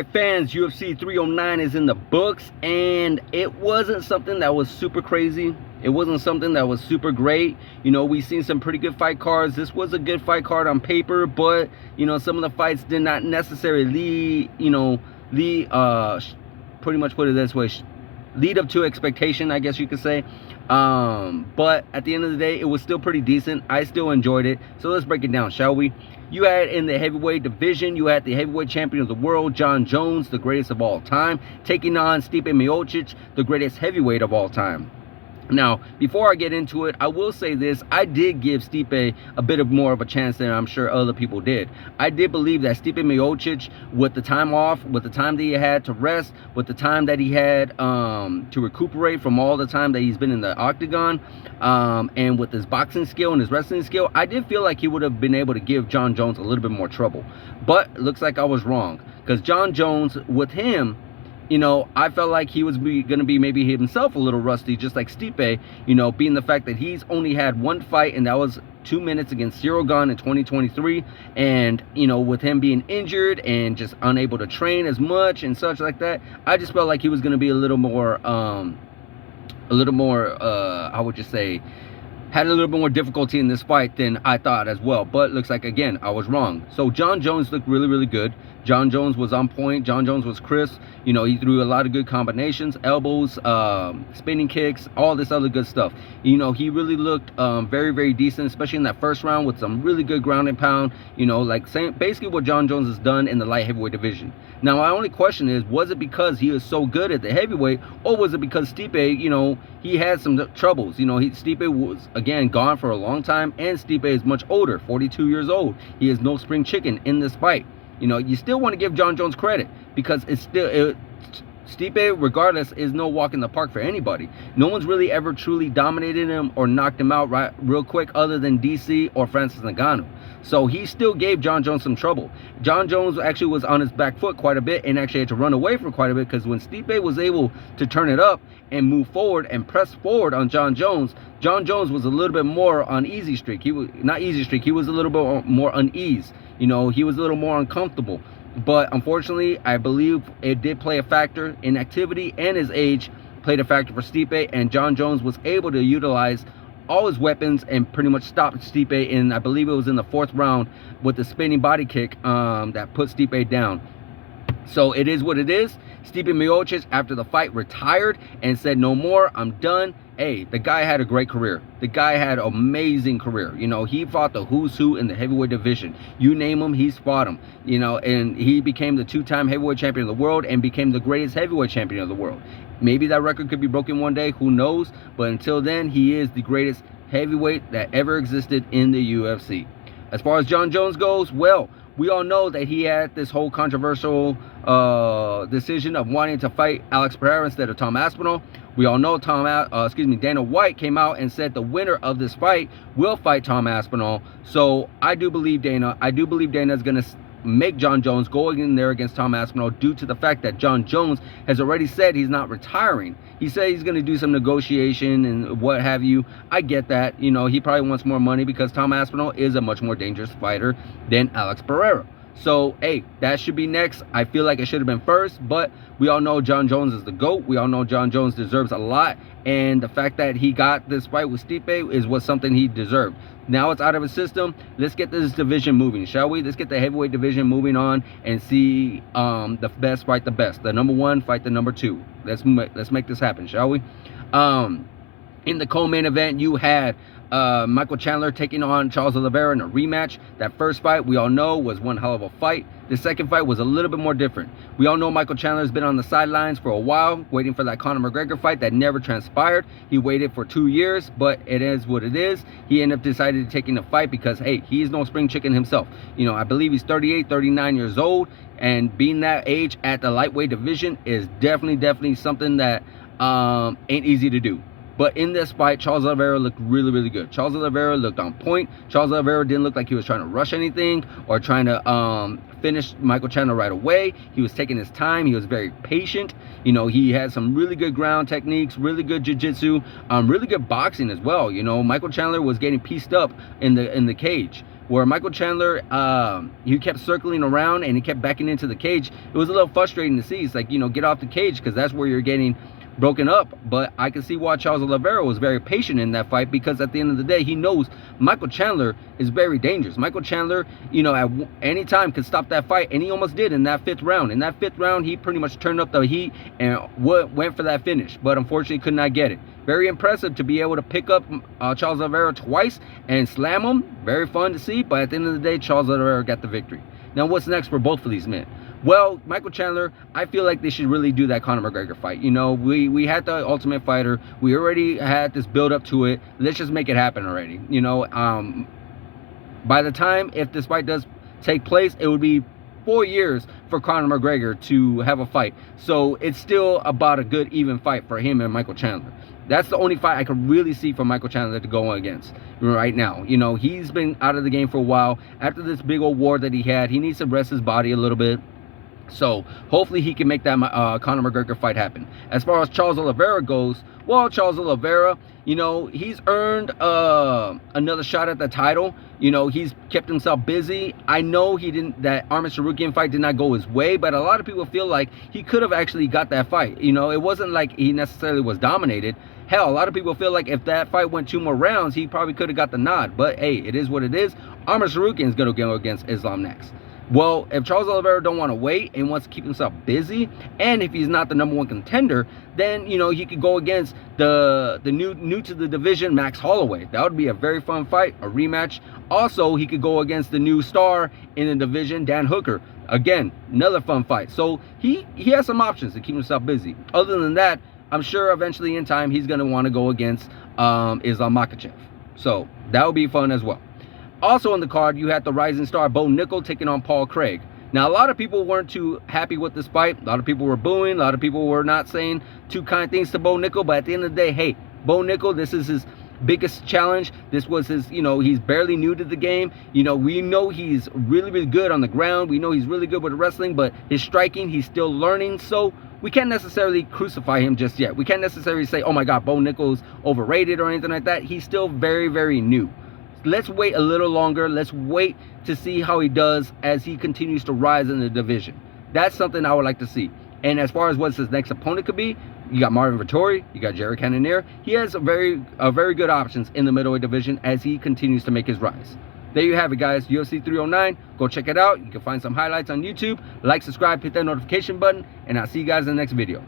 right, fans, UFC 309 is in the books, and it wasn't something that was super crazy. It wasn't something that was super great. You know, we've seen some pretty good fight cards. This was a good fight card on paper, but, you know, some of the fights did not necessarily, pretty much put it this way, lead up to expectation, I guess you could say. But at the end of the day, it was still pretty decent. I still enjoyed it. So let's break it down, shall we? You had in the heavyweight division, you had the heavyweight champion of the world, Jon Jones, the greatest of all time, taking on Stipe Miocic, the greatest heavyweight of all time. Now, before I get into it, I will say this. I did give Stipe a bit of more of a chance than I'm sure other people did. I did believe that Stipe Miocic, with the time off, with the time that he had to rest, with the time that he had to recuperate from all the time that he's been in the octagon, and with his boxing skill and his wrestling skill, I did feel like he would have been able to give Jon Jones a little bit more trouble. But it looks like I was wrong, because Jon Jones, with him, you know, I felt like he was going to be maybe himself a little rusty, just like Stipe, you know, being the fact that he's only had one fight, and that was 2 minutes against Ciryl Gane in 2023. And, you know, with him being injured and just unable to train as much and such like that, I just felt like he was going to be a little more, I would just say, had a little bit more difficulty in this fight than I thought as well. But looks like, again, I was wrong. So Jon Jones looked really, really good. Jon Jones was on point. Jon Jones was crisp. You know, he threw a lot of good combinations, elbows, spinning kicks, all this other good stuff. You know, he really looked very, very decent, especially in that first round with some really good ground and pound. You know, like basically what Jon Jones has done in the light heavyweight division. Now, my only question is, was it because he was so good at the heavyweight, or was it because Stipe, you know, he had some troubles? You know, Stipe was, again, gone for a long time, and Stipe is much older, 42 years old. He is no spring chicken in this fight. You know, you still want to give Jon Jones credit, because it's still, Stipe, regardless, is no walk in the park for anybody. No one's really ever truly dominated him or knocked him out real quick, other than DC or Francis Ngannou. So he still gave Jon Jones some trouble. Jon Jones actually was on his back foot quite a bit, and actually had to run away for quite a bit, because when Stipe was able to turn it up and move forward and press forward on Jon Jones was a little bit more on easy streak. He was not easy streak. He was a little bit more unease. You know, he was a little more uncomfortable. But unfortunately, I believe it did play a factor. Inactivity and his age played a factor for Stipe, and Jon Jones was able to utilize all his weapons and pretty much stopped Stipe in, I believe it was in the 4th round, with the spinning body kick that put Stipe down. So it is what it is. Stipe Miocic, after the fight, retired and said, "No more, I'm done." Hey, the guy had a great career. The guy had an amazing career. You know, he fought the who's who in the heavyweight division. You name him, he's fought him. You know, and he became the 2-time heavyweight champion of the world and became the greatest heavyweight champion of the world. Maybe that record could be broken one day, who knows? But until then, he is the greatest heavyweight that ever existed in the UFC. As far as Jon Jones goes, well, we all know that he had this whole controversial decision of wanting to fight Alex Pereira instead of Tom Aspinall. We all know Dana White came out and said the winner of this fight will fight Tom Aspinall. So I do believe Dana. I do believe Dana is going to make Jon Jones go in there against Tom Aspinall, due to the fact that Jon Jones has already said he's not retiring. He said he's going to do some negotiation and what have you. I get that. You know, he probably wants more money, because Tom Aspinall is a much more dangerous fighter than Alex Pereira. So, hey, that should be next. I feel like it should have been first, but we all know Jon Jones is the GOAT. We all know Jon Jones deserves a lot, and the fact that he got this fight with Stipe is what something he deserved. Now it's out of his system. Let's get this division moving, shall we? Let's get the heavyweight division moving on and see the best fight the best. The number 1 fight the number 2. Let's make this happen, shall we? In the co-main event, you had Michael Chandler taking on Charles Oliveira in a rematch. That first fight, we all know, was one hell of a fight. The second fight was a little bit more different. We all know Michael Chandler has been on the sidelines for a while, waiting for that Conor McGregor fight that never transpired. He waited for 2 years, but it is what it is. He ended up deciding to take in the fight because, hey, he's no spring chicken himself. You know, I believe he's 38, 39 years old, and being that age at the lightweight division is definitely something that ain't easy to do. But in this fight, Charles Oliveira looked really, really good. Charles Oliveira looked on point. Charles Oliveira didn't look like he was trying to rush anything or trying to finish Michael Chandler right away. He was taking his time. He was very patient. You know, he had some really good ground techniques, really good jiu-jitsu, really good boxing as well. You know, Michael Chandler was getting pieced up in the cage, where Michael Chandler, he kept circling around and he kept backing into the cage. It was a little frustrating to see. It's like, you know, get off the cage, because that's where you're getting broken up. But I can see why Charles Oliveira was very patient in that fight, because at the end of the day, he knows Michael Chandler is very dangerous. Michael Chandler, you know, at any time could stop that fight, and he almost did in that 5th round. In that 5th round, he pretty much turned up the heat and went for that finish, but unfortunately could not get it. Very impressive to be able to pick up Charles Oliveira twice and slam him. Very fun to see, but at the end of the day, Charles Oliveira got the victory. Now, what's next for both of these men? Well, Michael Chandler, I feel like they should really do that Conor McGregor fight. You know, we had the Ultimate Fighter. We already had this build up to it. Let's just make it happen already. You know, by the time, if this fight does take place, it would be 4 years for Conor McGregor to have a fight. So it's still about a good even fight for him and Michael Chandler. That's the only fight I could really see for Michael Chandler to go against right now. You know, he's been out of the game for a while. After this big old war that he had, he needs to rest his body a little bit. So hopefully he can make that Conor McGregor fight happen. As far as Charles Oliveira goes, well, Charles Oliveira, you know, he's earned another shot at the title. You know, he's kept himself busy. I know that Arman Tsarukyan fight did not go his way, but a lot of people feel like he could have actually got that fight. You know, it wasn't like he necessarily was dominated. Hell, a lot of people feel like if that fight went 2 more rounds, he probably could have got the nod. But hey, it is what it is. Arman Tsarukyan is going to go against Islam next. Well, if Charles Oliveira don't want to wait and wants to keep himself busy, and if he's not the #1 contender, then, you know, he could go against the new to the division Max Holloway. That would be a very fun fight, a rematch. Also, he could go against the new star in the division, Dan Hooker. Again, another fun fight. So he has some options to keep himself busy. Other than that, I'm sure eventually in time he's going to want to go against Islam Makhachev. So that would be fun as well. Also on the card, you had the rising star Bo Nickal taking on Paul Craig. Now, a lot of people weren't too happy with this fight. A lot of people were booing. A lot of people were not saying too kind things to Bo Nickal. But at the end of the day, hey, Bo Nickal, this is his biggest challenge. This was his, you know, he's barely new to the game. You know, we know he's really, really good on the ground. We know he's really good with wrestling, but his striking, he's still learning. So we can't necessarily crucify him just yet. We can't necessarily say, oh my God, Bo Nickal's overrated or anything like that. He's still very, very new. Let's wait a little longer. Let's wait to see how he does as he continues to rise in the division. That's something I would like to see. And as far as what his next opponent could be, you got Marvin Vettori, you got Jared Cannonier. He has a very good options in the middleweight division as he continues to make his rise. There you have it, guys. UFC 309. Go check it out. You can find some highlights on YouTube. Like, subscribe, hit that notification button, and I'll see you guys in the next video.